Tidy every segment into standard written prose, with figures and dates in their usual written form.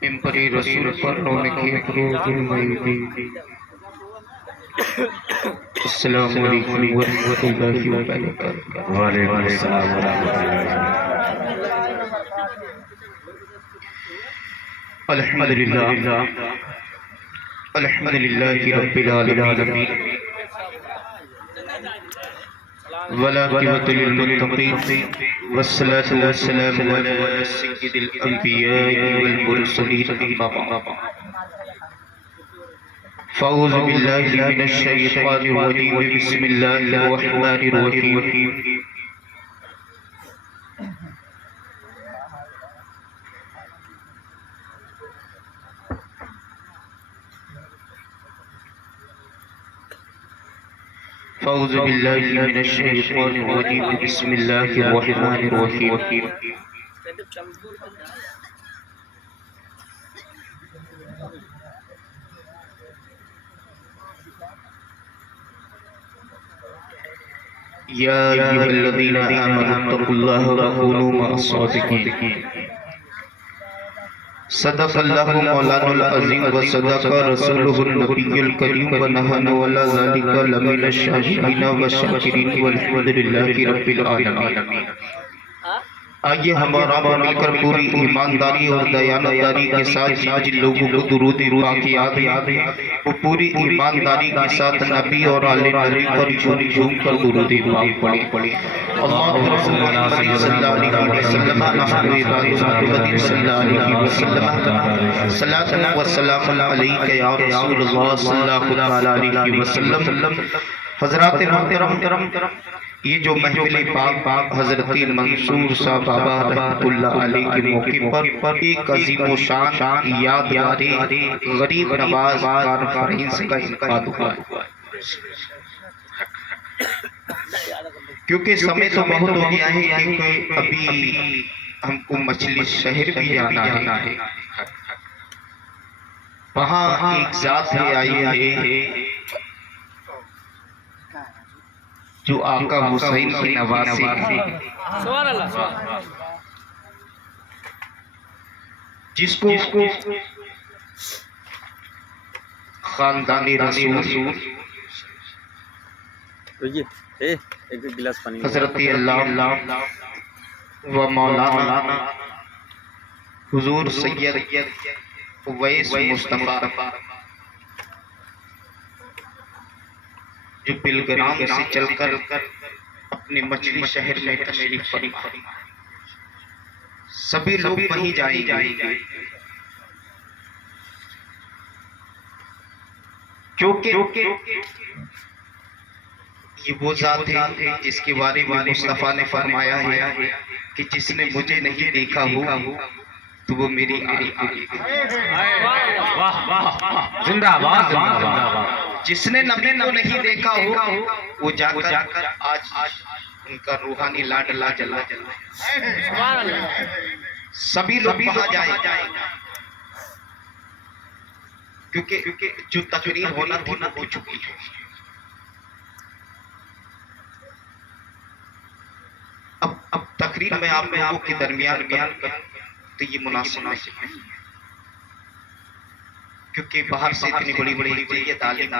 पिंपरी रसूल पर रौनक़े फ़रोज़ मयूदी। अस्सलाम वालेकुम व रहमतुल्लाहि व बरकातुहू। वालेकुम अस्सलाम व रहमतुल्लाहि। अल्हम्दुलिल्लाह अल्हम्दुलिल्लाहि रब्बिल आलमीन वलाक़िबतु लिल मुत्तक़ीन वस्सलातु वस्सलामु अला सय्यिदिल अंबियाइ वल मुरसलीन अम्मा बअद। फ़अऊज़ु बिल्लाहि मिनश शैतानिर रजीम बिस्मिल्लाहिर रहमानिर रहीम। फ़अऊज़ु बिल्लाहि मिनश शैतानिर रजीम बिस्मिल्लाहिर रहमानिर रहीम। या अय्युहल्लज़ीना आमनुत्तक़ुल्लाह व कूनू मअस-सादिक़ीन। सदक़ल्लाहु मौलानुल अज़ीम व सदक़ रसूलुहुन नबियुल करीम व नहनु अला ज़ालिका लमिनश शाहिदीन व शाकिरीन वल्हम्दुलिल्लाहि रब्बिल आलमीन। आइए हमारा मिलकर पूरी ईमानदारी और दयानतदारी के साथ जिन लोगों को दुरूद पाक याद है वो पूरी ईमानदारी के साथ नबी और आले नबी पर झूम झूम कर दुरूद पाक पढ़े। अल्लाहु रसूलुल्लाह सल्लल्लाहु अलैहि वसल्लम मुहम्मद सल्लल्लाहु अलैहि वसल्लम सल्लल्लाहु व सल्लम अलैका या रसूलुल्लाह सल्लल्लाहु अलैहि वसल्लम। हज़रात मोहतरम, ये जो महफिल पाक हज़रत मंसूर साहब बाबा रहमतुल्लाह अलैह के मौके पर एक अज़ीम शान यादगार गरीब नवाज कॉन्फ्रेंस का इनकाद हुआ। क्योंकि समय तो बहुत हो गया है कि अभी हमको मछली शहर भी जाना है। वहाँ एक जात से आई है जो आका हुसैन की नवासी है, जिसको खानदानी रसूल एक गिलास पानी हज़रत अल्लाह व मौलाना हुजूर सैयद उवैस मुस्तफ़ा जो बिलग्राम से चलकर अपने मछली शहर में तशरीफ फरमा, सभी लोग वहीं जाएंगे क्योंकि ये वो जात है जिसके बारे में मुस्तफा ने फरमाया है कि जिसने मुझे नहीं देखा हो तो वो मेरी जिंदाबाद। जिसने नबी को नहीं देखा हो वो जाकर आज उनका रूहानी लाडला जला सभी लोग वहां जाए, क्योंकि जो तकरीर होना थी हो चुकी है। अब तकरीर में आप लोगों के दरमियान बयान कर तो ये मुनासिब नहीं है, क्योंकि बाहर से इतनी बड़ी बड़ी तालीम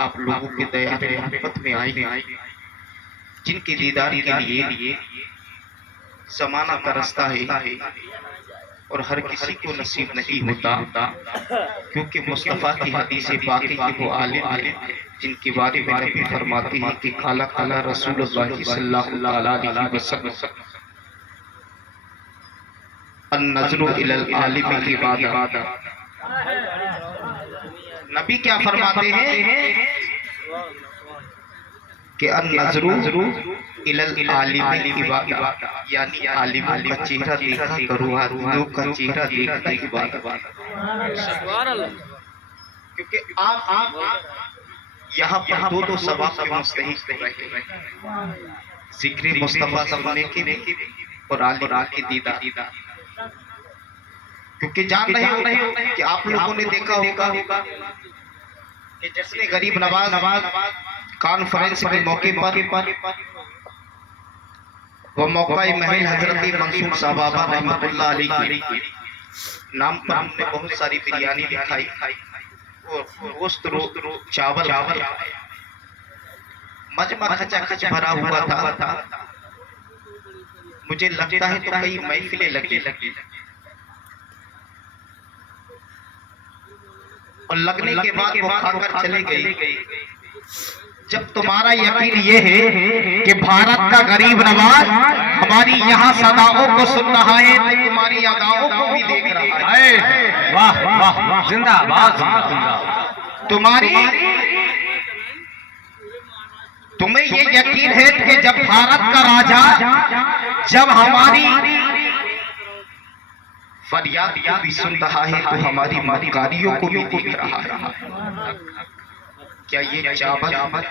आप लोगों के दया मोहब्बत में आई जिनके दीदार के लिए ज़माना का रास्ता है और हर किसी को नसीब नहीं होता, क्योंकि मुस्तफ़ा की हदीस पाक की वो आलिम जिनके बारे में नबी फरमाते हैं कि काला काला रसूलुल्लाह सल्लल्लाहु अलैहि वसल्लम अन-नज़रु इलल आलिम की इबादत। नबी क्या फरमाते हैं कि अन-नज़रु इलल आलिम की इबादत, यानी आलिम का चेहरा देखा करो, आलिम का चेहरा देखना इबादत। क्योंकि आप यहाँ पर दो सवाब के मुस्तहिक रहे, ज़िक्र मुस्तफ़ा सुनने के और आलिम के दीदार। क्योंकि जान रहे हो कि आप लोगों ने देखा होगा कि जिसने गरीब नवाज कॉन्फ्रेंस के मौके पर वो मौका महल हजरत मंसूर साहब रहमतुल्लाह अलैह के नाम पर हमने बहुत सारी बिरयानी भी खाई और गोश्त चावल मजमा खच भरा हुआ था। मुझे लगता है तो कई महफिलें लगी और लगने के बाद वो खाकर चले गए। जब तुम्हारा यकीन ये है कि भारत का गरीब नवाज हमारी यहाँ सदाओं को सुन रहा है तो तुम्हारी अदाओं को भी देख रहा है। वाह वाह वाह, जिंदाबाद जिंदाबाद। तुम्हें ये यकीन है कि जब भारत का राजा जब हमारी फरियाद को भी सुन रहा है तो हमारी मदकारियों को भी देख रहा है। क्या ये चावल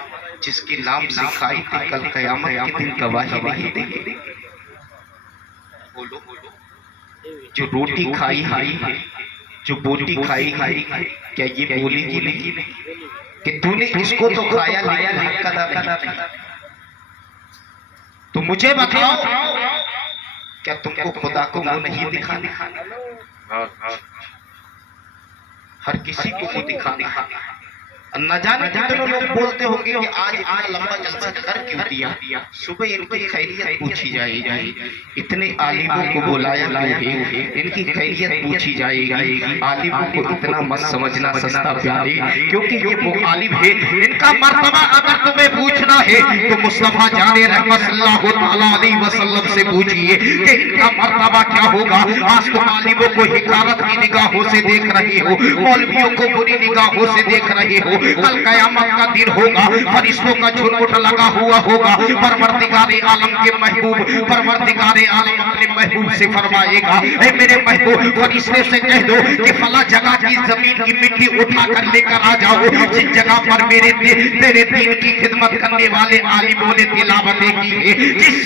जिसके नाम से खाई थी कल कयामत के दिन गवाही नहीं देंगे? बोलो जो रोटी खाई है, जो बोटी खाई है, क्या ये बोलेगी नहीं कि तूने इसको तो खाया नहीं कदा? तो मुझे बताओ क्या तुमको खुदा को मुंह नहीं दिखाना? हर किसी को मुंह दिखाना। न जाने कितने लोग बोलते होंगे कि आज इतना लंबा जलसा कर क्यों दिया, सुबह इनकी खैरियत पूछी जाएगी, इतने आलिमों को बुलाया क्यों है, इनकी खैरियत पूछी जाएगी। आलिमों को इतना मत समझना सस्ता प्यारे, क्योंकि ये वो आलिम है इनका मर्तबा अगर तुम्हें पूछना है तो मुस्तफा जाने रहमत सल्लल्लाहु अलैहि वसल्लम से पूछिए कि इनका मर्तबा क्या होगा। आज तुम आलिमों को हिकारत की निगाहों से देख रहे हो, मौलवियों को बुरी निगाहों से देख रहे हो। कल कयामत का दिन होगा, फरिश्तों का झुंड लगा हुआ होगा। परवरदिगारे आलम के महबूब परवरदिगारे आलम अपने महबूब से फरमाएगा, ऐ मेरे महबूब फरिश्ते से कह दो कि फला जगह की जमीन की मिट्टी उठा कर लेकर आ जाओ, जिस जगह पर तेरे दीन की खिदमत करने वाले आलिमों ने तिलावतें की है,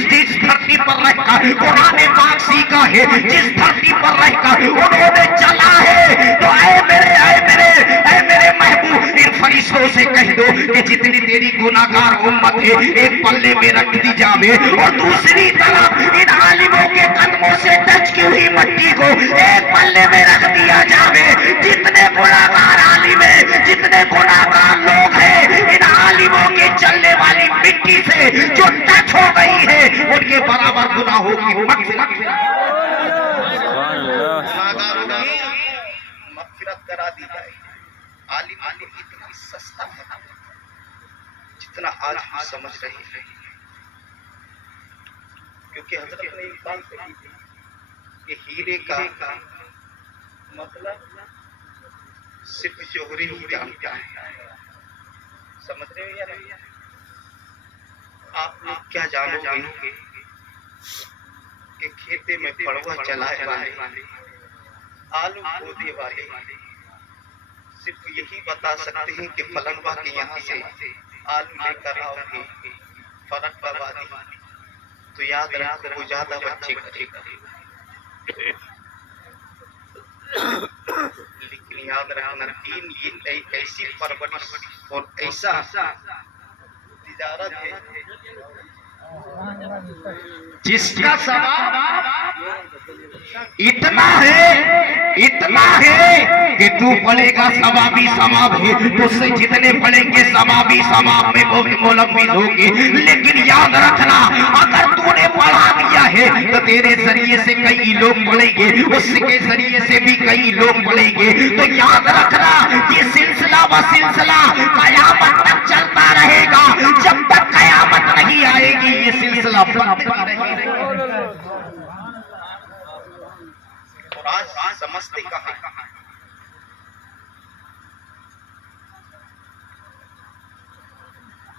जिस धरती पर रहकर कुरान पाक सीखा है, जिस धरती पर रहकर उन्होंने चला है, तो ऐ मेरे महबूब इन फरिश्तों से कह दो कि जितनी तेरी गुनाहगार उम्मत है एक पल्ले में रख दी जावे, और दूसरी तरफ इन आलिमों के कदमों से टच की हुई मिट्टी को एक पल्ले में रख दिया जावे। जितने गुनाहगार आलिम है, जितने गुनाहगार लोग हैं, इन आलिमों के चलने वाली मिट्टी से जो टच हो गई है उनके बराबर गुनाहों की मगफिरत करा दी जाए। आलिम इतनी सस्ता है जितना आज हम समझ रहे हैं, क्योंकि हजरत ने एक बात कही थी कि हीरे का मतलब सिर्फ जोहरी ही जानता है। समझ रहे हो या नहीं? आप लोग क्या जानोगे कि खेते में पड़वा चलाए वाले आलू खोदे वाले सिर्फ यही बता सकते हैं कि फलनवा के यहाँ से आलू लेकर आओगे फरक्काबादी, तो याद रखो ज्यादा बच्चे करेगा, लेकिन याद रखना दीन ये ऐसी परवरिश और ऐसा तिजारत है जिसका सवाब इतना है कि तू पढ़ेगा सवाबी सवाब है, तुझसे जितने पढ़ेंगे सवाबी सवाब में बहुत मुलव्विस होंगे। लेकिन याद रखना अगर तूने पढ़ा दिया है तो तेरे जरिए से कई लोग पढ़ेंगे, उसके जरिए से भी कई लोग पढ़ेंगे। तो याद रखना ये सिलसिला व सिलसिला कयामत तक चलता रहेगा। जब तक कयामत नहीं आएगी ये सिलसिला बनता रहेगा। और आज समझते कहाँ है?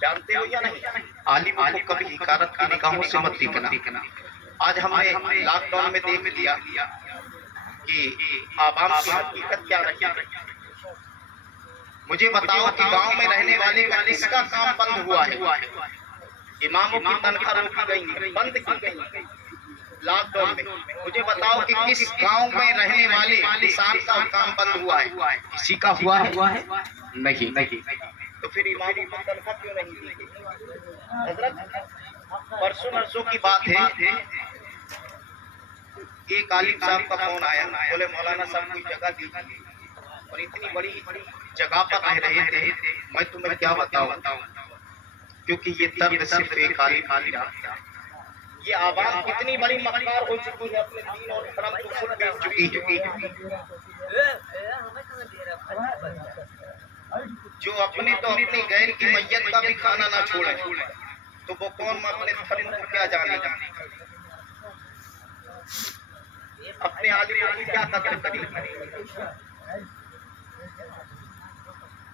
जानते हो या नहीं? आलिमों को कभी हिकारत की निगाहों से मत देखना। आज हमने लॉकडाउन में देख लिया कि आवाम की हकीकत क्या रही। मुझे बताओ कि गांव में रहने वाले का किसका काम बंद हुआ है? इमामों की तनख्वाह रोकी गई, बंद की गई लॉकडाउन में। मुझे बताओ कि किस गांव में रहने वाले किसान का काम बंद हुआ है? किसी का हुआ है? नहीं। तो फिर इमामों की तनख्वाह क्यों नहीं दी? हजरत परसों नरसों की बात है, एक आलिम साहब का फोन आया, बोले मौलाना साहब कोई जगह दीजिए, और इतनी बड़ी जगह पर रह रहे थे, मैं तुम्हें क्या बताऊं, क्योंकि ये दर्द सिर्फ एक आलिम ही जानता। ये आवाज कितनी बड़ी मक्कार हो चुकी है, अपने दीन और धर्म को खुद बेच चुकी है। जो अपने तो अपने गैर की मैयत का भी खाना ना छोड़े, तो वो कौन अपने धर्म को क्या जाने, अपने आलिमों की क्या कदर करी।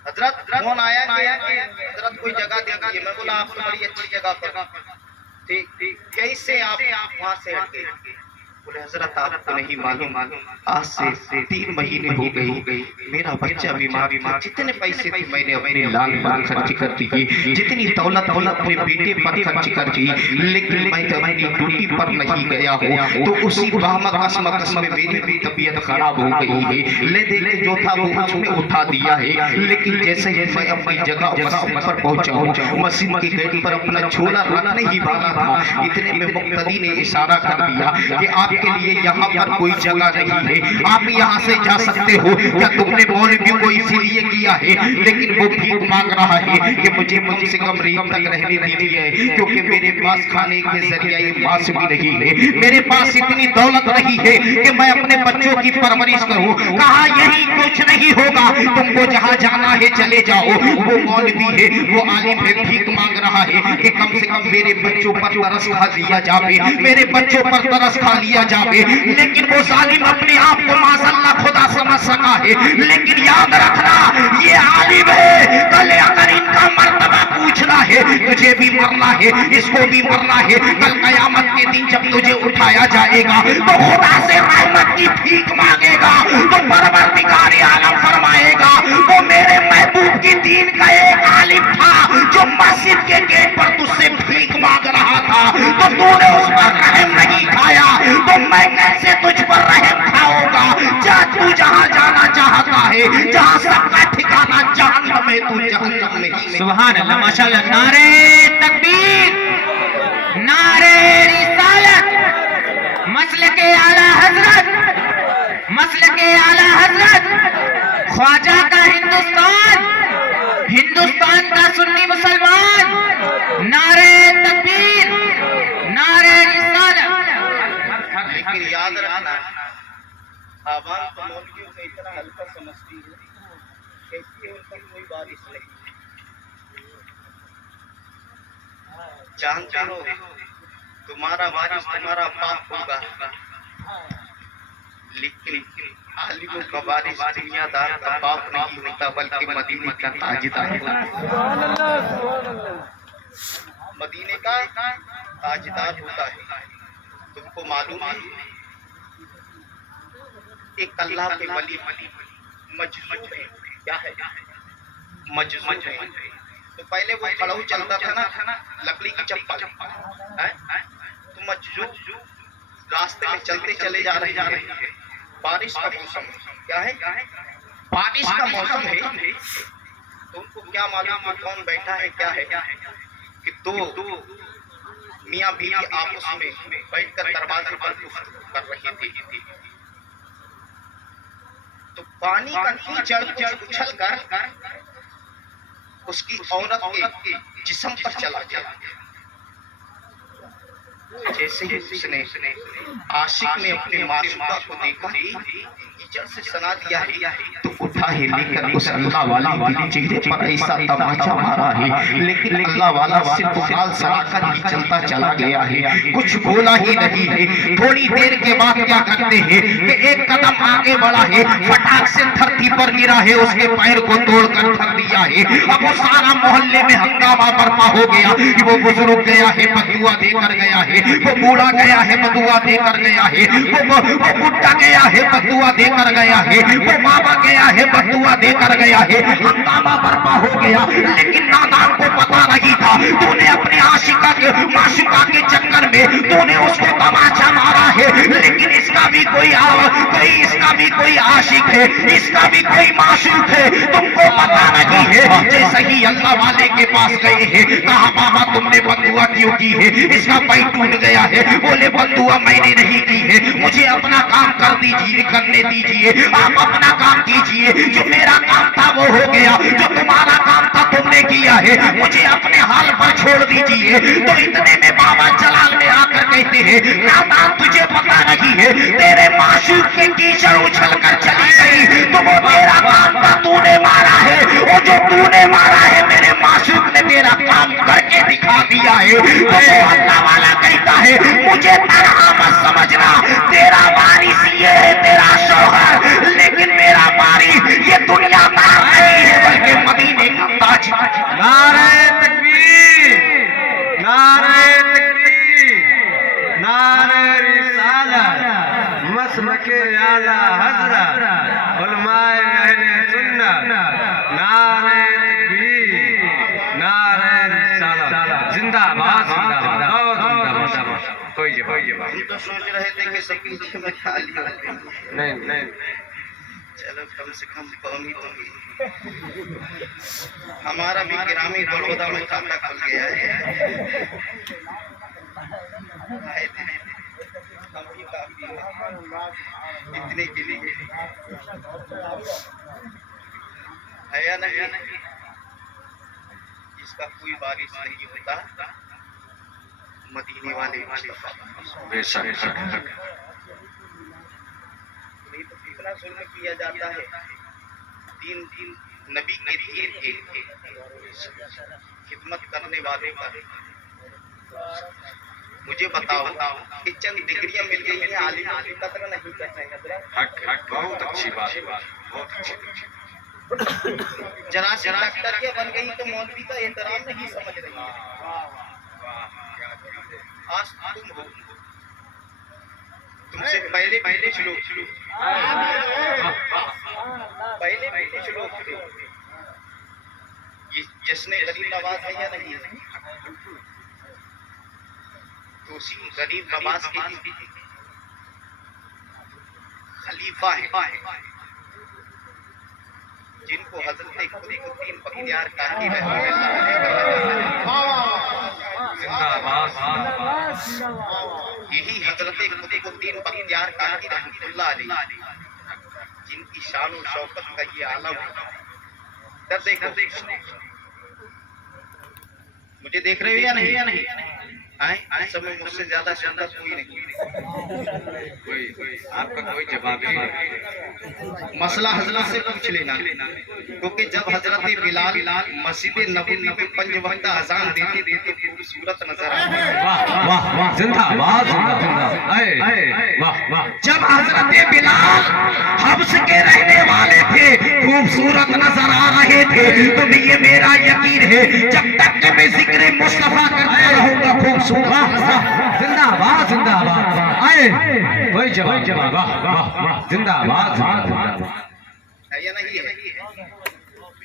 हजरत फोन आया कि हजरत कोई जगह दीजिए, मैं बोला आप तो बड़ी अच्छी जगह पर, ठीक कैसे आप वहाँ से हटे, बोले हजरत आपको नहीं मालूम, आज से 3 महीने हो गई, मेरा बच्चा बीमार था, जितने पैसे थे मैंने अपने लाल पर खर्च कर दिए, जितनी दौलत अपने बेटे पर खर्च कर दी, लेकिन मैं जब अपनी ड्यूटी पर नहीं गया हूँ तो उसी कसमत में मेरी भी तबीयत खराब हो गई है। ले दे जो था वो उसने उठा दिया है, लेकिन जैसे ही मैं अपनी जगह पर पहुंचा हूँ, मस्जिद के गेट पर अपना झोला रखने ही वाला था, इतने में मुक्तदी ने इशारा कर दिया कि आपके लिए यहाँ पर कोई जगह नहीं है, आप यहाँ से जा सकते हो। क्या तुमने मौलवी को इसीलिए किया है, लेकिन वो भीख मांग रहा है कि मुझे कम से कम रेत तक रहने दीजिए, क्योंकि मेरे पास खाने के जरिए ये मांस भी नहीं है, मेरे पास इतनी दौलत नहीं है कि मैं अपने बच्चों की परवरिश करूं। कहा यही कुछ नहीं होगा, तुमको जहाँ जाना है चले जाओ। वो मौलवी है, वो आलिम है, भीख मांग रहा है कि कम से कम मेरे बच्चों पर तरस खा लिया जाए, मेरे बच्चों पर तरस खा लिया जाए, लेकिन वो जालिम अपने आप को माशाअल्लाह खुदा समझ सका है। लेकिन याद रखना ये आलिम है, कल अगर इनका मर्तबा पूछना है, तुझे भी मरना है, इसको भी मरना है, कल कयामत के दिन जब तुझे उठाया जाएगा तो खुदा से रहमत की भीख मांगेगा, तो परवरदिगार आलम फरमाएगा वो मेरे महबूब की दीन का एक आलिम था जो मस्जिद के गेट पर तुझसे भीख मांग रहा था, तो तूने उस पर रहम नहीं खाया, तो मैं कैसे तुझ पर रहम खाऊंगा। जा तू जहाँ जाना चाहता है, जहाँ सबका ठिकाना जहन्नम में, तू जहन्नम में ही। सुभान अल्लाह, माशाअल्लाह। नारे तकबीर, नारे रिसालत, मसलके आला हजरत, मसलके आला हजरत, ख्वाजा का हिंदुस्तान, हिंदुस्तान का सुन्नी मुसलमान। नारे तकबीर, नारे रिसालत। लेकिन याद रखना आवाम तो मौलवियों को इतना हल्का समझती है, कहती है उन पर कोई बारिश नहीं। जानते हो तुम्हारा बारिश तुम्हारा पाप होगा, लेकिन आलिमों का बारिश दुनियादार का पाप नहीं होता, बल्कि मदीने का ताजदार होता, मदीने का ताजदार होता है। तुमको मालूम है एक अल्लाह के वली मजजूब है, क्या है मजजूब है। तो पहले वो खड़ाऊ चलता था ना, लकड़ी की चप्पल है, तो मजजूब रास्ते में चलते चले जा रहे हैं, बारिश का मौसम क्या है, बारिश का मौसम है, तो उनको क्या मालूम कौन बैठा है क्या है, कि दो मियाँ बीवी आपस में बैठकर दरवाजे पर गुफ्तगू कर रही थी। तो पानी का कीचड़ उछल कर उसकी औरत के जिस्म पर चला गया। जैसे ही उसने आशिक ने अपने माशूका को देखा, कीचड़ से सना दिया है, तो उठा है लेकर उस अल्लाह वाला के चेहरे पर ऐसा तमाचा मारा है, लेकिन अल्लाह वाला सिर्फ गाल सराकर ही चलता चला गया है, कुछ बोला ही नहीं है। थोड़ी देर के बाद क्या करते हैं कि एक कदम आगे बढ़ा है, फटाक से धरती पर गिरा है, उसके पैर को तोड़कर धर दिया है। अब वो सारा मोहल्ले में हंगामा बर्पा हो गया कि वो बुजुर्ग गया है, बदुआ देकर गया है, वो बूढ़ा गया है, बदुआ देकर गया है, वो बुढ़ा गया है, बदुआ देकर गया है, वो बाबा गया है, बदुआ देकर गया है। हंगामा बर्पा हो गया, लेकिन नादान को पता नहीं था तूने अपने आशिका के माशुका के चक्कर में तूने उसको तमाचा मारा है, लेकिन इसके इसका भी कोई इसका भी कोई आशिक है, इसका भी कोई माशूक है, तुमको पता नहीं है। जैसे ही अल्लाह वाले के पास गए हैं, कहा बाबा तुमने बददुआ क्यों की है? इसका पैर टूट गया है। बोले बददुआ मैंने नहीं की है, मुझे अपना काम करने दीजिए, आप अपना काम कीजिए। जो मेरा काम था वो हो गया, जो तुम्हारा काम था तुमने किया है, मुझे अपने हाल पर छोड़ दीजिए। तो इतने में बाबा जलाल में आकर कहते हैं, नादान तुझे पता नहीं है, तेरे माशूक की कीचड़ उछल कर चली गई तो वो तेरा काम था, तूने मारा है। वो जो तूने मारा है मेरे माशूक ने तेरा काम करके दिखा दिया है। तो अल्लाह वाला कहता है, मुझे तनहा मत समझना, तेरा वारिस ये है तेरा शौहर, लेकिन मेरा वारिस ये दुनियादार नहीं है बल्कि मदीने का ताज। नारे तकबीर, नारे तकबीर, नारे रिसालत, मसलके आला हज़रत, उलमाए अहले सुन्नत, नारे तकबीर, नारे रिसालत, जिंदाबाद जिंदाबाद जिंदाबाद। कोई जवाब हम तो सोच रहे थे कि सब कुछ में खाली हो गया। नहीं, चलो कम से कम कौमी तो हमारा भी ग्रामीण बड़ौदा में खाता खुल गया है। हम भी काफी इतने के लिए है या नहीं, इसका कोई बारिश नहीं होता मदीने वाले मुस्तफा। बेशक तो कितना जुल्म किया जाता है। तीन नबी के दीन के खिदमत करने वालों का। मुझे बताओ कि चंद डिग्रियां मिल गई हैं, आलिमों की कदर नहीं करते हैं हजरत। बहुत अच्छी बात, बहुत अच्छी। जरा से डॉक्टर बन गई तो मौलवी का एहतराम नहीं समझ रही है। आज तुम हो, तुमसे पहले कुछ लोग थे। जिसने गरीब नवाज है या नहीं है, तो उसी गरीब नवाज के खलीफा है, जिनको हजरत खुदीन बख्तियार काकी यही हजरत खुदीन बख्तियार काकी रहमतुल्लाह अलैह, जिनकी शान और शौकत का ये आलम है। देखो मुझे देख रहे हो या नहीं? आए समय मुझसे ज्यादा सुंदर कोई नहीं, आपका कोई जवाब नहीं। मसला हजरत से पूछ लेना, क्योंकि जब हजरत बिलाल मस्जिद नबवी में 5 वक्त अजान देते तो खूबसूरत नजर आते। वाह वाह वाह, जिंदाबाद जिंदाबाद, वाह वाह। जब हजरत बिलाल हब्स के रहने वाले थे, खूबसूरत नजर आ रहे थे, तो ये मेरा यकीन है जब तक कि मैं जिक्र मुस्तफा करता रहूंगा खूबसूरत। जिंदाबाद जिंदाबाद, आए कोई जवाब, वाह वाह वाह, जिंदाबाद जिंदाबाद। है या नहीं है?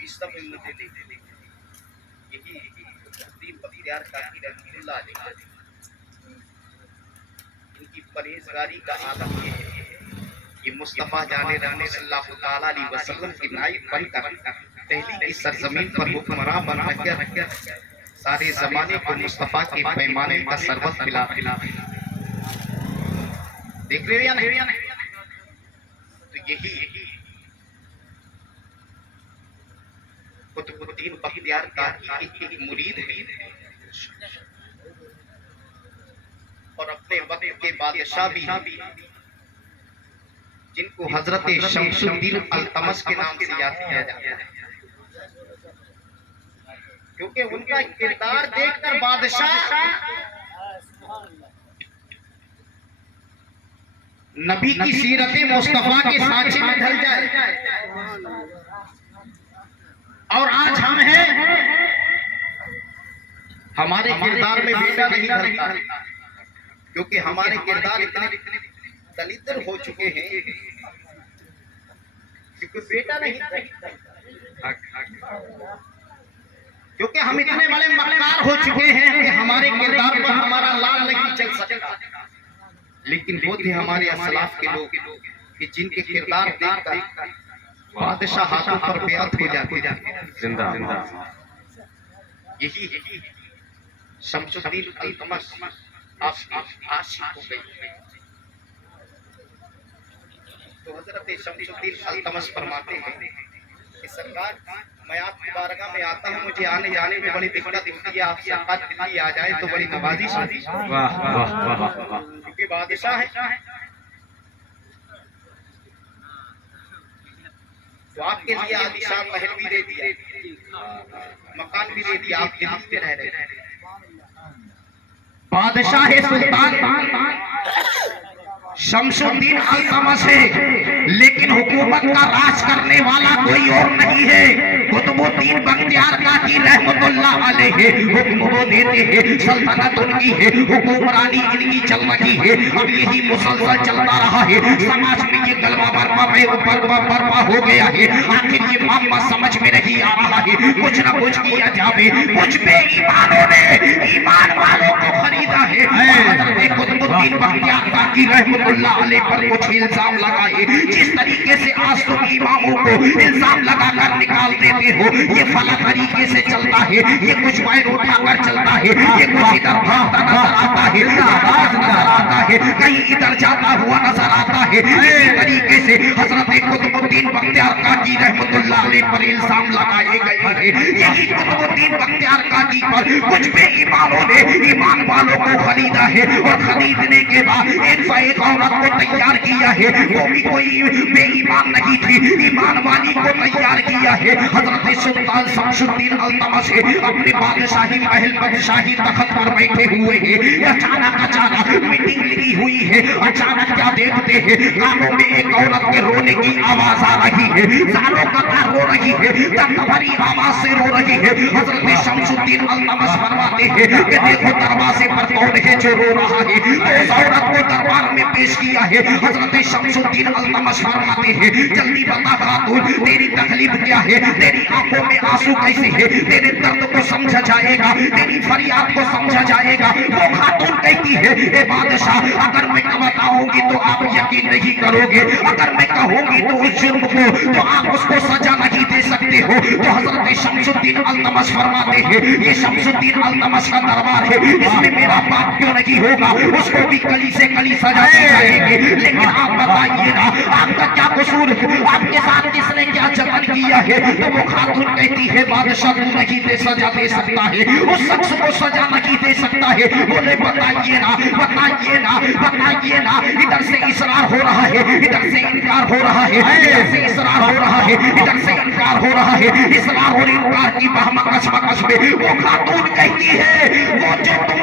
इस सब में मुझे यही खुदीन बख्तियार काकी रहमतुल्लाह अलैह, इनकी परहेजगारी का आदम ये है कि मुस्तफा जाने रहने सल्लल्लाहु तआला अलैहि वसल्लम की नाइब बनकर दिल्ली की सरजमीन पर हुक्मरान बन रखकर सारे जमाने को मुस्तफा के पैमाने का शरबत पिला। देख रहे हो या नहीं? तो यही खुदीन बख्तियार काकी की एक मुरीद है और अपने वक्त के बादशाह भी, जिनको हजरत शमसुद्दीन अल्तमस के नाम से याद किया जाता है, क्योंकि उनका किरदार देखकर बादशाह नबी की सीरत मुस्तफा के सांचे में ढल जाए। और आज हम हैं, हमारे किरदार में बेटा नहीं ढलता, क्योंकि हमारे किरदार इतने दलिद्र हो चुके हैं क्योंकि बेटा नहीं, क्योंकि हम इतने बड़े मक्कार हो चुके हैं कि हमारे किरदार पर हमारा लाल नहीं चल सकता। लेकिन वो थे हमारे असलाफ के लोग कि जिनके किरदार देखकर बादशाह हाथों पर बेअत हो जाते। जिंदा यही शमसुद्दीन अल्तमश आशिक हो गई। तो हजरत शमसुद्दीन अल्तमश फरमाते हैं कि सरकार, मैं आपकी बारगाह में आता हूँ, मुझे आने जाने में बड़ी दिक्कत होती है, आप सरकार दिल्ली आ जाए तो बड़ी नवाजिश होती है। वाह वाह वाह वाह क्योंकि बादशाह है, तो आपके लिए आलीशान महल भी दे दिया, मकान भी दे दिया, आप दिल्ली में रह रहे हैं। बादशाह सुल्तान शमसुद्दीन अल्तमश है, लेकिन हुकूमत का राज करने वाला कोई और नहीं है। कुतुबुद्दीन बख्तियार काकी रहमतुल्लाह अलैहि हुक्म वो देते हैं, सल्तनत उनकी है, हुक्मरानी इनकी चल रही है। अब यही मुसलसल चलता रहा है, समाज में ये गलबा बर्पा हो गया है। आखिर ये मामला समझ में नहीं आ रहा है, कुछ न कुछ किया जावे। कुछ बेईमानों ने ईमान वालों को खरीदा है। हज़रत कुतुबुद्दीन बख्तियार काकी रहमतुल्लाह अलैहि पर कुछ इल्जाम लगाए। जिस तरीके से आज तुम इमामों को इल्जाम लगाकर निकाल देते हो, ये फला तरीके से चलता है, ये कुछ पैर उठाकर चलता है, ये कुछ इधर भागता नजर आता है, नजर आता है, कहीं इधर जाता हुआ नजर आता है। इसी तरीके से हजरत कुतुबुद्दीन बख्तियार काकी रहमतुल्लाह अलैहि पर इल्जाम लगाए गए हैं। यही कुतुबुद्दीन बख्तियार काकी पर कुछ बेईमानों ने ईमान वालों को खरीदा है, और खरीदने के बाद एक औरत को तैयार किया है। वो भी कोई बेईमान नहीं थी, ईमान वाली को तैयार किया है। हजरत सुल्तान शमसुद्दीन अल्तमश अपने बादशाही महल पर शाही तख्त पर बैठे हुए हैं। अचानक मीटिंग लगी हुई है। अचानक क्या देखते हैं, कानों में एक औरत के रोने की आवाज आ रही है। सालों कतार रो रही है, दर्द भरी आवाज से रो रही है। हजरत शमसुद्दीन अल्तमश फरमाते हैं कि देखो दरवाजे पर कौन है जो रो रहा है। तो उस औरत को दरबार में पेश किया है। हजरत शमसुद्दीन अल्तमश फरमाते हैं, जल्दी बता खातून, तेरी तकलीफ क्या है, तेरी आंखों में आंसू कैसे है, तेरे दर्द को समझा जाएगा, तेरी फरियाद को समझा जाएगा। वो खातून कहती है, ए बादशाह, अगर मैं बताऊंगी तो आप यकीन नहीं करोगे, अगर मैं कहूंगी तो उस जुर्म को तो आप उसको सजा नहीं दे सकते हो। तो हजरत शमसुद्दीन अल्तमश फरमाते हैं, ये शमसुद्दीन अल्तमश का दरबार है, इसमें मेरा बाप क्यों नहीं होगा, उसको भी कली से कली सजा दी जाएगी। लेकिन आप बताइए ना, आपका क्या कसूर है, आपके साथ किसने क्या जतन किया है। तो वो खातून कहती है, बादशाह तू नहीं दे सजा दे सकता है, उस शख्स को सजा नहीं दे सकता है। बोले बताइए ना, बताइए ना, बताइए ना। इधर से इसरार हो रहा है, इधर से इनकार हो रहा है, इधर से इसरार हो रहा है, इधर से इनकार हो रहा है। इसरार और इनकार की बहमकश में वो खातून कहती है, वो जो तुम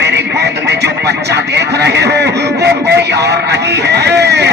मेरी गोद में जो बच्चा देख रहे हो वो कोई और नहीं है, ये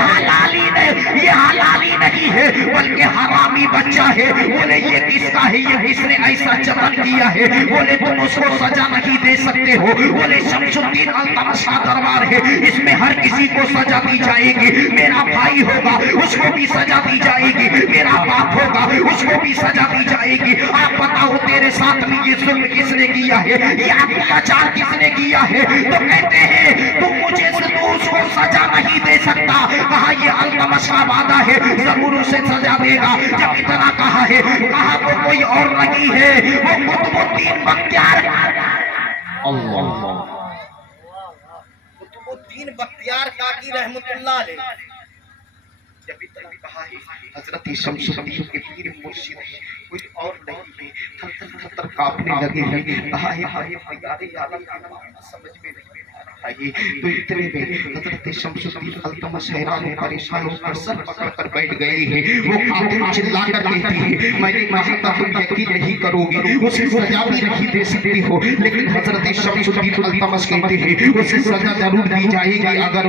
हलाली नहीं है, बल्कि हरामी बच्चा है। बोले ये किसका है, ये किसने ऐसा जतन किया है। बोले तुम उसको सजा नहीं दे सकते हो। बोले शमसुद्दीन अल्तमश का दरबार है, इसमें हर किसी को सजा दी जाएगी। मेरा भाई होगा उसको भी सजा दी जाएगी, मेरा बाप होगा उसको भी सजा दी जाएगी। आप बताओ तेरे साथ में ये जुल्म किसने किया है, ये अत्याचार किसने किया है। तो कहते हैं तुम मुझे तो उसको सजा नहीं दे सकता। कहा ये अल्तमश का वादा है, जरूर उसे सजा देगा। जब इतना कहा है, कहा वो कोई और नहीं है, वो कुतुबुद्दीन बख्तियार कुतुबुद्दीन बख्तियार काकी रहमतुल्लाह अलैह। जब इतना कहा है, हजरत शमसुद्दीन के पीर मुर्शिद है, कोई और नहीं है। थर कांपने लगे हैं। कहा है यारे आलम का समझ में नहीं आ रहा है। तो इतने में हजरत शमसुद्दीन अल्तमश हैरान और परेशान होकर सर पकड़कर बैठ गए हैं। वो खातून चिल्लाकर कहती है, मैंने कहा था तुम यकीन नहीं करोगे, उसे सजा भी नहीं दे सकती हो। लेकिन हजरत शमसुद्दीन अल्तमश कहते हैं उसे सजा जरूर दी जाएगी, अगर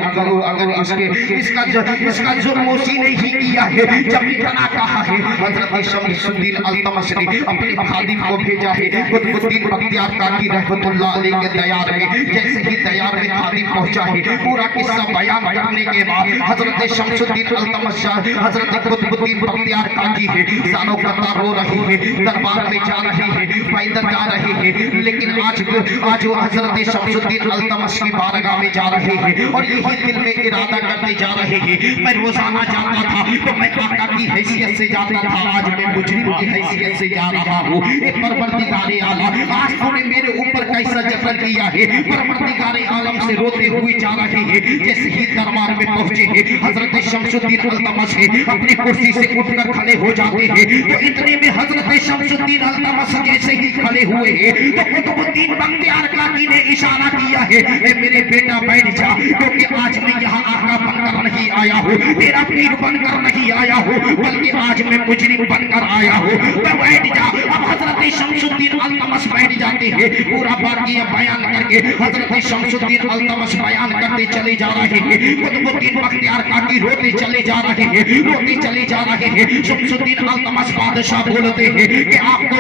इसका जुर्म उसी ने ही किया है। जब इतना कहा है, हजरत शमसुद्दीन अल्तमश ने अपने खादिम को भेजा है कुतुबुद्दीन बख्तियार काकी रहमतुल्लाह अलैह के दयार में। जैसे ही दयार में खातिर पहुंचा है। पूरा किस्सा बयान करने के बाद हजरत शमसुद्दीन अल्तमश शाह हजरत कुतुबुद्दीन बख्तियार काकी है सालों कतार रो रही है, दरबार में जा रही है, पैदल जा रही है, लेकिन आज वो हजरत शमसुद्दीन अल्तमश की बारगाह में जा रहे हैं और यही दिल में इरादा करते जा रहे हैं। मैं रोजाना जाता था तो मैं आका की हैसियत से जाता था, आज मैं मुजरिम की हैसियत से जा रहा हूँ। परवरदिगारे आलम आज तूने मेरे ऊपर कैसा जबर किया है। परवरदिगारे आलम से रोते हुए जा रहे हैं। जैसे ही दरबार में पहुंचे हैं हजरत शमसुद्दीन अल्तमश अपनी कुर्सी से उठकर खड़े हो जाते हैं। तो इतने में हजरत शमसुद्दीन अल्तमश जैसे ही खड़े हुए हैं तो कुतुबुद्दीन बख्तियार काकी ने इशारा किया है, मेरे बेटा बैठ जा, क्योंकि आज मैं यहाँ आका बनकर नहीं आया हूँ, तेरा पीर बनकर नहीं आया हूँ, बल्कि आज मैं मुजरिम बनकर आया हूँ, तो बैठ जा। अब हजरत शमसुद्दीन अल्तमश बैठ जाते हैं। पूरा वाक़या बयान करके हजरत शमसुद्दीन अल्तमश बयान करते चले जा रहे हैं। कुतुबुद्दीन बख्तियार काकी रोते चले जा रहे हैं, रोते चले जा रहे हैं। शमसुद्दीन अल्तमश बादशाह बोलते हैं कि आपको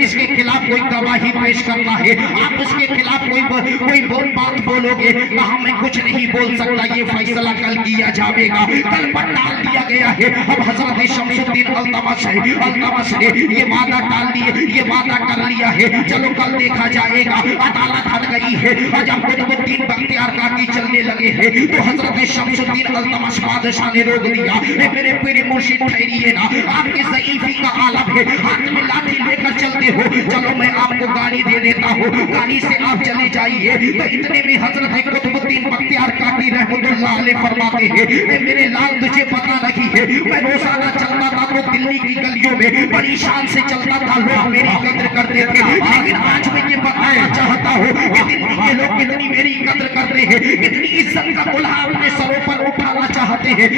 इसके खिलाफ कोई गवाही पेश करना है, आप उसके खिलाफ कोई बात बोलोगे, कहा मैं कुछ नहीं बोल सकता, ये फैसला कल किया जाएगा, कल पर टाल दिया गया है। अब हजरत शमसुद्दीन अल्तमश ने ये वादा टाल दिए, ये वादा कर लिया है, चलो कल देखा जाएगा। अदालत हट गई है और जब कुतुबुद्दीन बख्तियार काकी चलने लगे हैं तो हजरत शमसुद्दीन अल्तमश बादशाह ने रोक दिया, मेरे पीर मुर्शिद ठहरिए ना, आपकी ज़ईफ़ी का आलम है, हाथ में लाठी लेकर चलते हो, चलो मैं आपको गाड़ी दे देता हूँ, गाड़ी से आप चले जाइए। तो इतने में हजरत कुतुबुद्दीन बख्तियार काकी रहमतुल्लाह अलैह फरमाते हैं, मेरे लाल तुझे पता नहीं है, मैं रोजाना चलता था तो दिल्ली की गलियों में बड़ी शान से चलता था, लोग मेरी कद्र करते थे, लेकिन आज मैं ये बताना चाहता हूँ कि दिल्ली के लोग कितनी मेरी कद्र करते हैं, कितनी इज्जत का बुलहा अपने सरों पर उठाना चाहते हैं,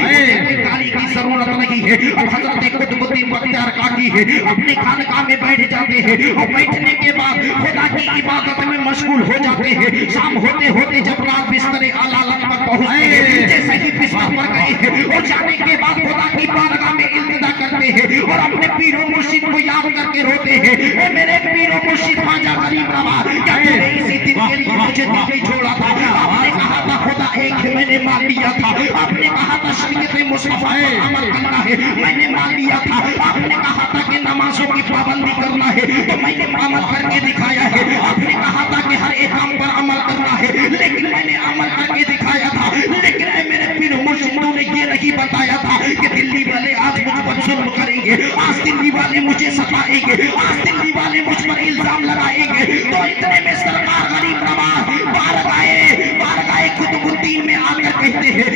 गाली की जरूरत नहीं है। अब हजरत कुतुबुद्दीन बख्तियार काकी है अपने खानकाह में बैठ जाते हैं और बैठने के बाद खुदा की इबादत में मशगूल हो जाते हैं। शाम होते होते जब रात बिस्तरे आलालत पर पहुंचते हैं, जैसे ही बिस्तर पर गए हैं और जाने के बाद खुदा की बारगाह में इल्तिजा करते हैं और अपने पीरों मुर्शिद को याद करके रोते हैं, मेरे पीरों मुर्शिद ख्वाजा गरीब नवाज, क्या तूने इसी दिन के लिए मुझे दिल नहीं छोड़ा था? आपने कहा था खुदा एक है, मैंने मान लिया था। आपने कहा था शरीयत मुस्तफा पर अमल करना है, मैंने मान लिया था। आपने कहा था कि नमाजों की पाबंदी करना है, तो मैंने अमल करके दिखाया है। आपने कहा था कि हर एक काम पर अमल करना है, लेकिन मैंने अमल करके दिखाया था। लेकिन मेरे पीर मुर्शिदों ने ये नहीं बताया था कि दिल्ली वाले आज मुझ पर जुल्म करेंगे, आज दिल्ली वाले मुझे सताएंगे, आज दिल्ली वाले मुझ पर इल्जाम लगाएंगे। तो इतने में सरकार गरीब नवाज बारगाहे कुतुबुद्दीन में आकर कहते हैं,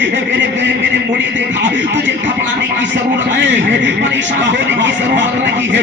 मेरे मुड़ी देखा, तुझे घबराने की जरूरत नहीं है, परेशान होने की जरूरत नहीं है,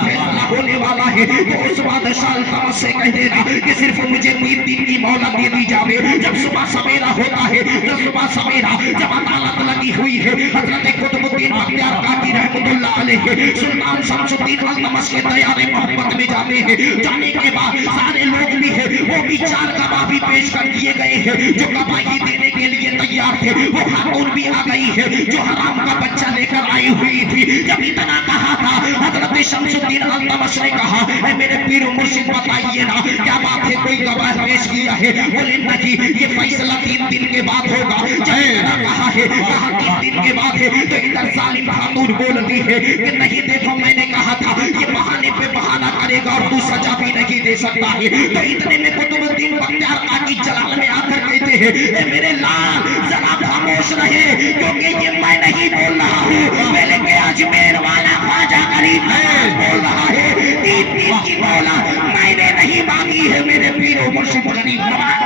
फैसला होने वाला है। तो उस बादशाह अल्तमश से कह देना कि सिर्फ मुझे 3 दिन की मोहलत दे दी जावे। जब सुबह सवेरा होता है, जब सुबह सवेरा जब अदालत लगी हुई है, हजरत कुतुबुद्दीन बख्तियार काकी रहमतुल्लाह अलैह सुल्तान शमसुद्दीन अल्तमश के दयारे मोहब्बत में जाते हैं। जाने के बाद सारे लोग भी है, वो भी 4 गवाह भी पेश कर दिए गए हैं जो गवाही देने के लिए तैयार थे। वो खातून भी आ गई है जो हराम का बच्चा लेकर आई हुई थी। जब इतना कहा था हजरत शमसुद्दीन अल्तमश ने कहा, मेरे पीर मुर्शिद बताइए ना क्या बात है, कोई गवाह पेश किया है? बोले नहीं, ये फैसला 3 दिन के बाद होगा। जब इतना कहा है, कहा 3 दिन के बाद है, तो इधर जालिम खातून बोलती है कि नहीं देखो, मैंने कहा था ये बहाने पे बहाना करेगा और तू सजा भी नहीं दे सकता है। तो इतने में कुतुबुद्दीन बख्तियार काकी जलाल में आकर कहते हैं, मेरे लाल जरा खामोश रहे, क्योंकि ये मैं नहीं बोल रहा हूँ, मेरे के अजमेर वाला ख्वाजा गरीब नवाज बोल रहा है। 3 दिन की मौला मैंने नहीं मांगी है, मेरे पीरो मुर्शिद गरीब नवाज।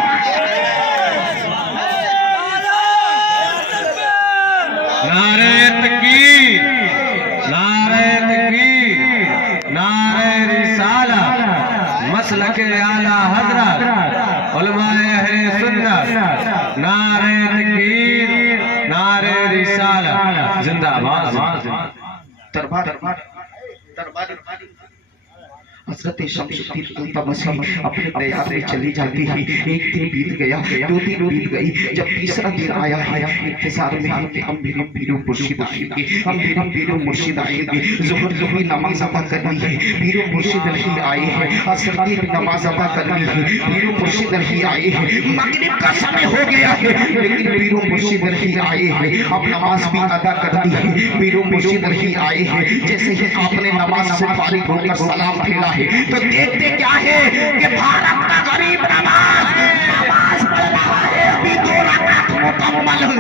नारे तकबीर, नारे तकबीर, नारे रिसालत, मसलक आला हजरत, उलमाए अहले सुन्नत, नारे तकबीर, नारे रिसालत, जिंदाबाद। दरबार हजरत शमसुद्दीन अल्तमसी अपने दया में चली जाती है। एक दिन बीत गया, 2 दिन बीत गई, जब तीसरा दिन आया है इंतजार में है कि हम पीरो मुर्शिद आएंगे, हम पीरो मुर्शिद आएंगे। ज़ोहर की नमाज अदा करनी है, पीरो मुर्शिद नहीं आए हैं। असर की नमाज अदा करनी है, पीरो मुर्शिद नहीं आए हैं। मगरिब का समय हो गया है लेकिन पीरो मुर्शिद नहीं आए हैं। अब नमाज भी अदा करनी है, पीरो मुर्शिद नहीं आए हैं। जैसे ही आपने नमाज से फारिग होकर सलाम फेरा है तो देखते क्या है कि भारत का गरीब नमाज पढ़ रहा है। अभी 2 रकात मुकम्मल, अगर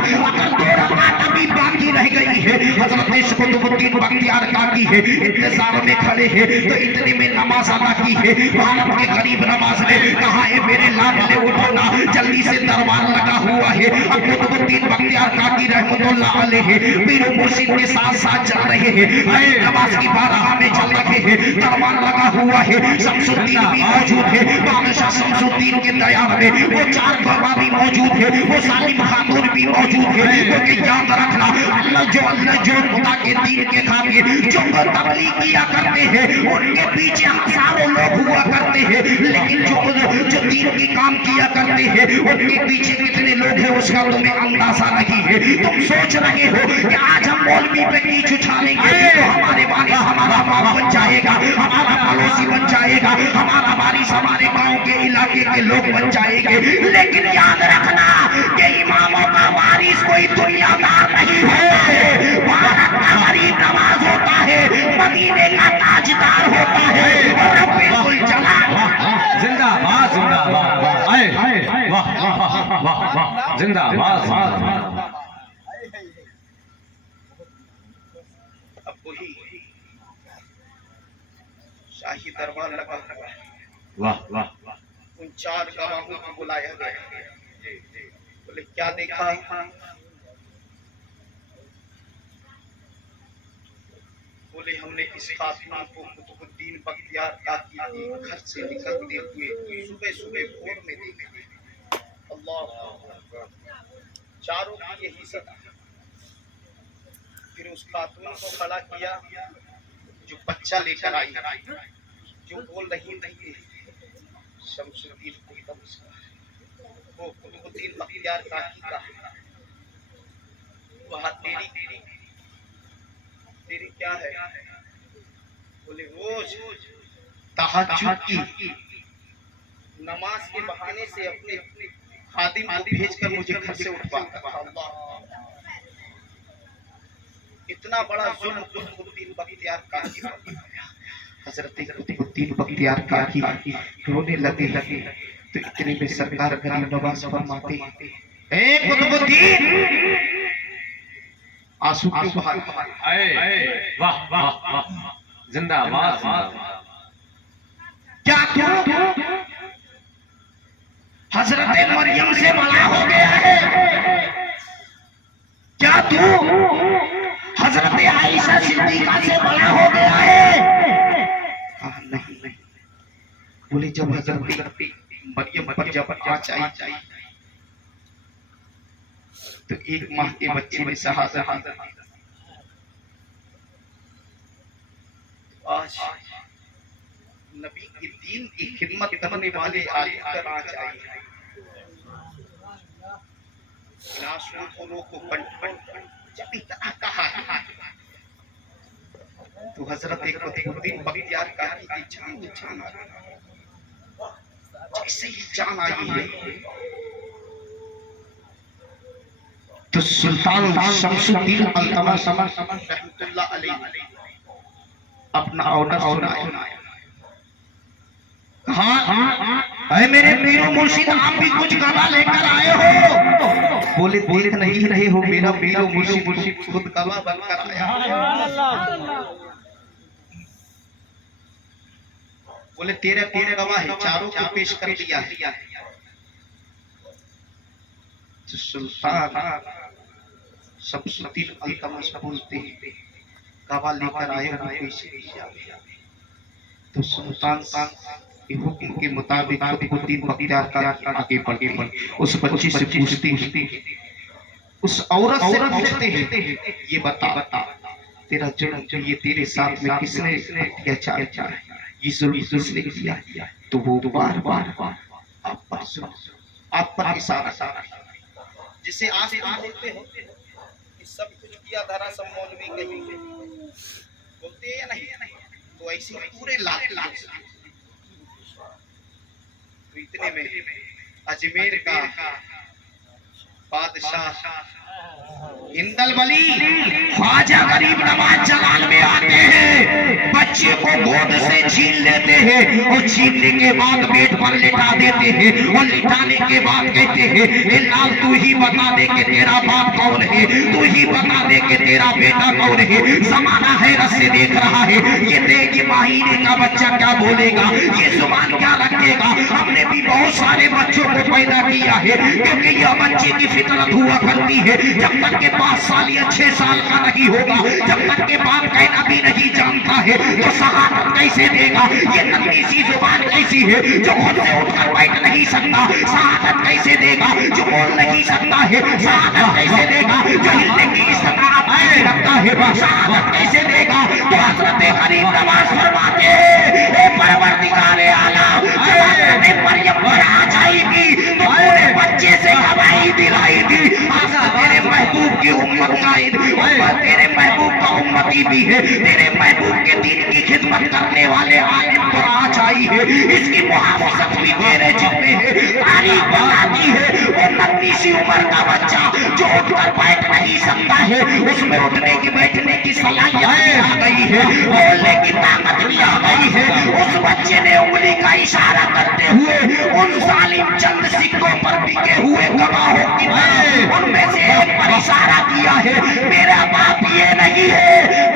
2 रकात अभी बाकी रह गई है। हजरत कुतुबुद्दीन बख्तियार काकी है इंतजार में खड़े हैं तो इतने में नमाज अदा की है। भारत के गरीब नमाज ने कहा है मेरे लाडले उठो ना, जल्दी से दरबार लगा हुआ है। अब कुतुबुद्दीन बख्तियार काकी रहमतुल्लाह अलैहि पीरो मुर्शिद के साथ साथ चल रहे हैं, नमाज की बारगाह में चल रहे हैं, दरबार लगा हुआ है। शमसुद्दीन भी मौजूद है, बादशाह शमसुद्दीन के दरबार में वो 4 बाबा भी मौजूद है, वो सालिम खातून भी मौजूद है। क्योंकि याद रखना अल्लाह जो खुदा के दीन के खातिर जो तबलीग किया करते हैं उनके पीछे हजारों लोग हुआ करते हैं, लेकिन जो दीन की काम किया करते हैं उनके पीछे कितने लोग हैं उसका तुम्हें अंदाजा नहीं है। तुम सोच रहे हो कि आज हम मौलवी पे कीच उछालेंगे तो हमारे वारिस हमारा बाप बन जाएगा, हमारा पड़ोसी बन जाएगा, हमारा वारिस हमारे गांव के इलाके के लोग बन जाएंगे। लेकिन याद रखना कि इमामों का वारिस कोई दुनियादार नहीं होता है। भारत का गरीब नवाज होता है, मदीने का ताजदार होता है। और बिल्कुल चला जिंदाबाद जिंदाबाद, वाह वाह वाह वाह, जिंदाबाद। अब वही शाही दरबार लगा, वाह वाह वाह, उन 4 गवाहों को बुलाया गया। बोले क्या देखा? बोले हमने इस खातून को कुतुबुद्दीन बख्तियार काकी के घर से निकलते हुए सुबह सुबह भोर में देखा। अल्लाह, चारों की यही सदा। फिर उस खातून को खड़ा किया जो बच्चा लेकर आई, जो बोल रही थी शमसुद्दीन वो कुतुबुद्दीन बख्तियार काकी का वह तेरी क्या है? बोले रोज तहज्जुद की नमाज के बहाने से अपने खादिम को भेजकर मुझे घर से उठवाता था। अल्लाह, इतना बड़ा जुल्म कुतुबुद्दीन बख्तियार काकी पर किया। हजरत कुतुबुद्दीन बख्तियार काकी रोने लगे तो इतने में सरकार गरीब नवाज फरमाते, ए कुतुबुद्दीन आंसू क्यों बहा? वाह वाह वाह, जिंदाबाद। क्या तू हजरत मरियम से बड़ा हो गया है? क्या तू हजरत आयशा सिद्दीका से बड़ा हो गया है? नहीं। बोले जब हजरत मरियम पर जब आँच आई तो 1 माह के बच्चे में शहादत। आज नबी के दीन की खिदमत करने वाले आलिम आँच आई है। आंसुओं को कंट्रोल जब इतना कहा तो हजरत कुतुबुद्दीन बख्तियार काकी की जान आ गई। जैसे ही जान आई है तो सुल्तान शमसुद्दीन अल्तमसी रहमतुल्लाह अलैहि अपना ऑर्डर सुनाया। हाँ मेरे पीरो मुर्शिद, आप भी कुछ गवा लेकर आए हो? बोले देख नहीं रहे हो मेरा पीरो मुर्शिद खुद गवा बनकर आया। बोले तेरे गवाह है, चारों को पेश कर दिया। तो सुल्तान शमसुद्दीन अल्तमसी बोलते हैं गवाह लेकर आए हो पेश किया। तो सुल्तान के हुक्म के मुताबिक कुतुबुद्दीन बख्तियार काकी आगे बढ़ उस बच्ची से पूछते हैं, उस औरत से पूछते हैं, ये बता तेरा जुर्म ये तेरे साथ में किसने अत्याचार किया? ये जुल्म किसने किया? तो वो बार बार आप पर इशारा जिसे आज तुम बोलते हो कि सब कुछ किया धरा सब मौलवी कहेंगे, बोलते हैं या नहीं? तो ऐसे पूरे लाख तो इतने में अजमेर का बादशाह हिंदल वली ख्वाजा गरीब नवाज जलाल में आते हैं, बच्चे को गोद से छीन लेते हैं और छीनने के बाद बेड पर लिटा देते हैं और लिटाने के बाद कहते हैं ए लाल तू ही बता दे कि तेरा बाप कौन है, तू ही बता दे कि तेरा बेटा कौन है। जमाना हैरत से देख रहा है, ये देख महीने का बच्चा क्या बोलेगा, ये जुबान क्या रखेगा। हमने भी बहुत सारे बच्चों को पैदा किया है क्योंकि यह बच्चे की फितरत हुआ करती है, जब तक के 5 साल या 6 साल का नहीं होगा, जब तक के बाप कहना भी नहीं जानता है तो शहादत कैसे देगा। ये नन्ही सी जुबान कैसी है जो खुद से उठकर बैठ नहीं सकता, शहादत कैसे देगा। जो बोल नहीं सकता है शहादत कैसे देगा। जो हिलने की इस्तेमाल नहीं रखता है शहादत कैसे देगा। तो हजरत गरीब नवाज फरमाते हैं परवरदिगारे आलम जब हजरत मरियम पर आ जाएगी तो पूरे बच्चे से गवाही दिलाई थी तेरे महबूब की उम्मत का तेरे महबूब का उम्मती भी है, तेरे महबूब के दीन की खिदमत करने वाले आलिम पर आ जाई है, इसकी मुहाफिजत भी तेरे जिम्मे है। तारीफ बताती है वो नन्ही सी उम्र का बच्चा जो उठकर बैठ नहीं सकता है, उसमें उठने की बैठने की सलाहियत आ गई है, बोलने की ताकत भी आ गई है। उस बच्चे ने उंगली का इशारा करते हुए उन जालिम चंद सिक्कों पर बिके हुए गवाहों की तरह उनमें से एक पर इशारा किया है, मेरा बाप ये नहीं है,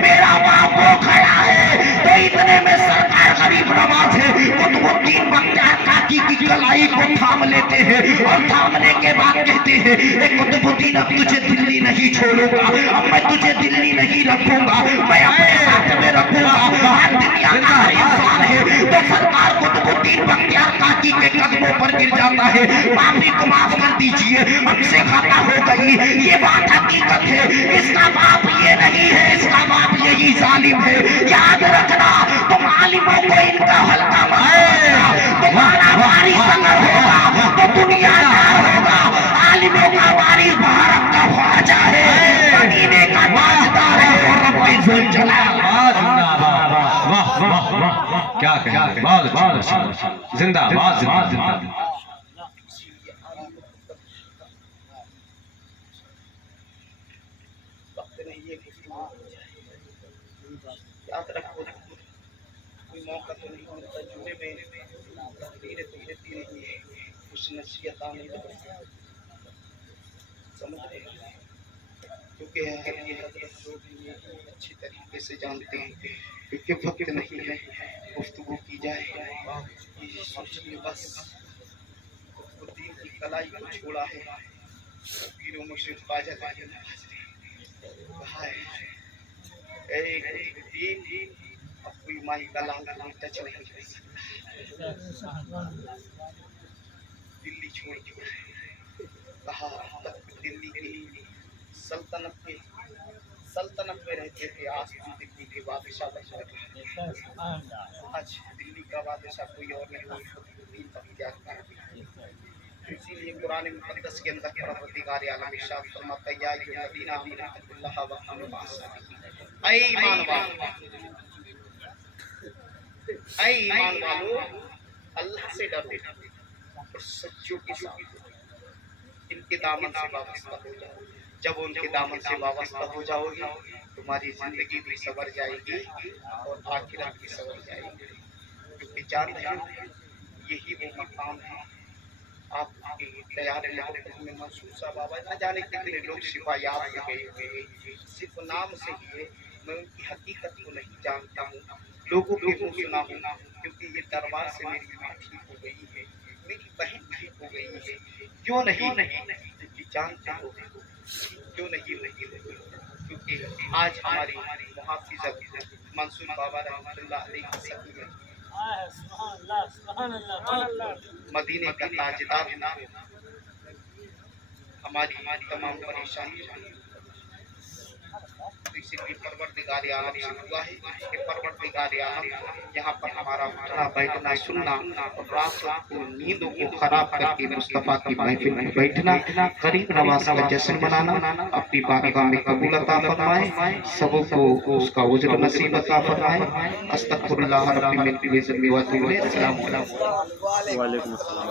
मेरा बाप वो खड़ा है। तो इतने में सरकार गरीब नवाज है कुतुबुद्दीन बख्तियार काकी की कलाई को थाम लेते हैं और थामने के बाद कहते हैं कुतुबुद्दीन अब तुझे दिल्ली नहीं छोड़ूंगा, अब मैं तुझे दिल्ली नहीं रखूंगा, मैं अपने साथ में रखूंगा। हर दुनिया का हर इंसान है तो सरकार कुतुबुद्दीन बख्तियार काकी के कदमों पर गिर जाता है, माफी को माफ कर दीजिए, हमसे खता हो गई, ये बात हकीकत है, इसका बाप ये नहीं है, इसका बाप यही जालिम है। याद रखना तुम आलिमों को इनका हल्का मत समझना, तुम्हारा वारिस अगर होगा तो दुनियादार होगा। आलिमों का वारिस भारत का ख्वाजा है, मदीने का ताजदार है और रब्बे जुल जलाल। वाह वाह वाह क्या कहें, बहुत जिंदाबाद जिंदाबाद। याद रखो कोई मौका तो नहीं मिलता जुमे में धीरे धीरे धीरे कुछ नसीहत आने लगे, समझ रहे हैं? क्योंकि ये लोग अच्छी तरीके से जानते हैं क्योंकि वक्त नहीं है गुफ्तगू की जाए, ये सोचिए बस कुतुबुद्दीन की कलाई को छोड़ा है पीरो मुर्शिद ख्वाजा गरीब नवाज ने कहा है अब कोई माई का लाल टच नहीं कर सकता, दिल्ली छोड़ दिया है, कहा तक दिल्ली की सल्तनत में रहते थे, आज भी दिल्ली के बादशाह बन गए। आज दिल्ली का बादशाह कोई और नहीं कुतुबुद्दीन बख्तियार काकी। इसीलिए कुरान मुक़द्दस के अंदर परवरदिगार आलम इरशाद फरमाता है या अय्युहल्लज़ीना आमनुत्तक़ुल्लाह व कुनू मअस-सादिक़ीन। ऐ ईमान वालों अल्लाह से डरो और सच्चों के साथ इनके दामन से वाबस्ता हो जाओ। जब उनके दामन से वाबस्ता हो जाओगे तुम्हारी जिंदगी भी सवर जाएगी और आखिरत भी सवर जाएगी, क्योंकि जान रहे यही वो मकाम है आपके तैयार में महसूसा बाबा न जाने कितने लोग सिपाहियात हो गए, सिर्फ नाम से ही है। मैं उनकी हकीकत को नहीं जानता हूँ, लोगों के मुँह सुना हूँ, क्योंकि ये दरबार से मेरी माँ ठीक हो गई है, मेरी बहन ठीक हो गई है। क्यों नहीं क्योंकि जानते हो क्यों नहीं क्योंकि आज हमारी मुहाफिजत मंसूर बाबा रहमतुल्लाह अलैहि मदीने का ताजदार हमारी तमाम परेशानी तो इसीलिए परवरदिगार आलम से दुआ है कि परवरदिगार आलम यहाँ पर हमारा उठना बैठना सुनना और रात को नींदों को खराब करके मुस्तफा की महफिल में बैठना गरीब नवाज का जश्न मनाना अपनी बारगाह में कबूल अता फरमाए, सबों को उसका उज्र नसीब अता फरमाए। अस्तगफिरुल्लाह रब्बी मिन कुल्ली ज़ंबि व अतूबु इलैह। अस्सलामु अलैकुम। वालेकुम अस्सलाम।